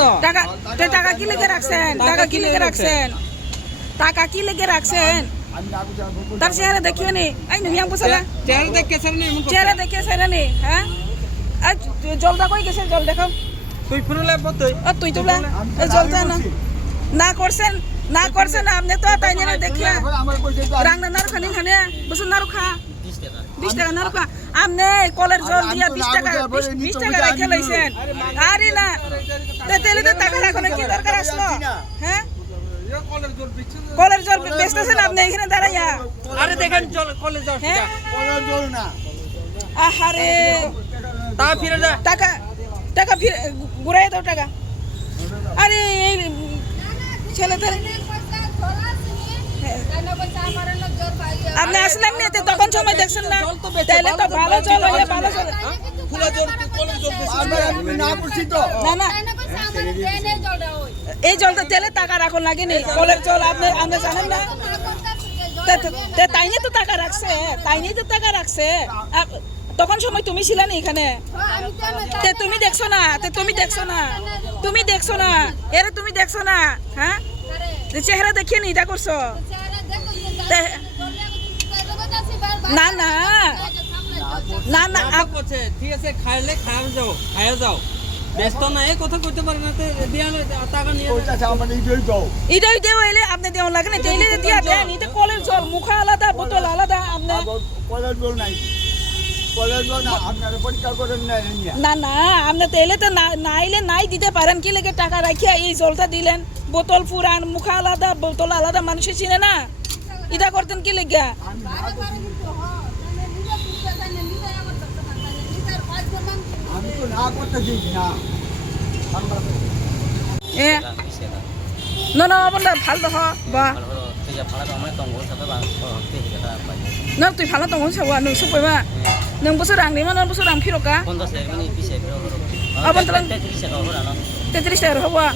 তো টাকা কি লেগে রাখছেন? টাকা কি লেগে রাখছেন? টাকা কি লেগে রাখছেন? তার চেহারা দেখিও নি। এই নুই আম বসালা চেহারা দেখে স্যার নি চেহারা দেখে সেরা নি। হ্যাঁ আর জলটা কই গেছে? জল দেখাও। তুই ফুরলে বতই তুই তুলা জলটা না না করছেন না করছেন আপনি তো তাই না দেখিয়া রাংনা নারু খানি খানে বসুন নারু খা 20 টাকা নারু খা আমনে কলের জল দিয়া 20 টাকা রেখে লইছেন। আরে না তেলে তো টাকা রাখলে কি দরকার আসলো? হ্যাঁ কলের জল বেচতেছেন আপনি এখানে দাঁড়াইয়া। আরে দেখেন জল কলেজ যাও হ্যাঁ কলের জল না আহারে তা ফিরে যা টাকা টাকা ফিরে ঘুরাই দাও টাকা। আরে এই ছেলেদের আপনি আসলেন না তখন সময় দেখছেন না তাইলে তো ভালো জল হইলে ভালো জল ফুলা জল কলেজ জল আমি না করছি তো না না এই জলটা তেলে টাকা রাখুন লাগেনি কলের জল আপনি আপনি জানেন না তাই নিয়ে তো টাকা রাখছে তাই নিয়ে তো টাকা রাখছে তখন সময় তুমি ছিলে না এখানে তুমি দেখছো না তুমি দেখছো না তুমি দেখছো না এরে তুমি দেখছো না হ্যাঁ চেহারা দেখিয়ে নি এটা করছো না না না না করছে ঠিক আছে খাইলে খাওয়া যাও খাইয়া যাও ব্যস্ত না এই কথা কইতে পারে না তে দিয়া টাকা নিয়ে ওইটা আমার এইটাই দাও এটাই দেও এলে আপনি দেও লাগে না তেলে দিয়া দেন এটা কলের জল মুখা আলাদা বোতল আলাদা আপনি কলের জল নাই কলের জল না আপনারা পরীক্ষা করেন না না না আপনি তেলে তো নাইলে নাই দিতে পারেন কি লেগে টাকা রাখিয়া এই জলটা দিলেন বোতল পুরান মুখা আলাদা বোতল আলাদা মানুষে চিনে না এটা করতেন কি লেগে আমি তো না করতে দিই না এ না না বলে ভালো হ বা না তুই ভালো তো মনে সাবা নই সবাইবা নং বছর রাং নিমা নং বছর রাং ফিরকা 50 টাকা মানে 20 টাকা হলো আবার 33 টাকা হলো না 33 টাকা হবা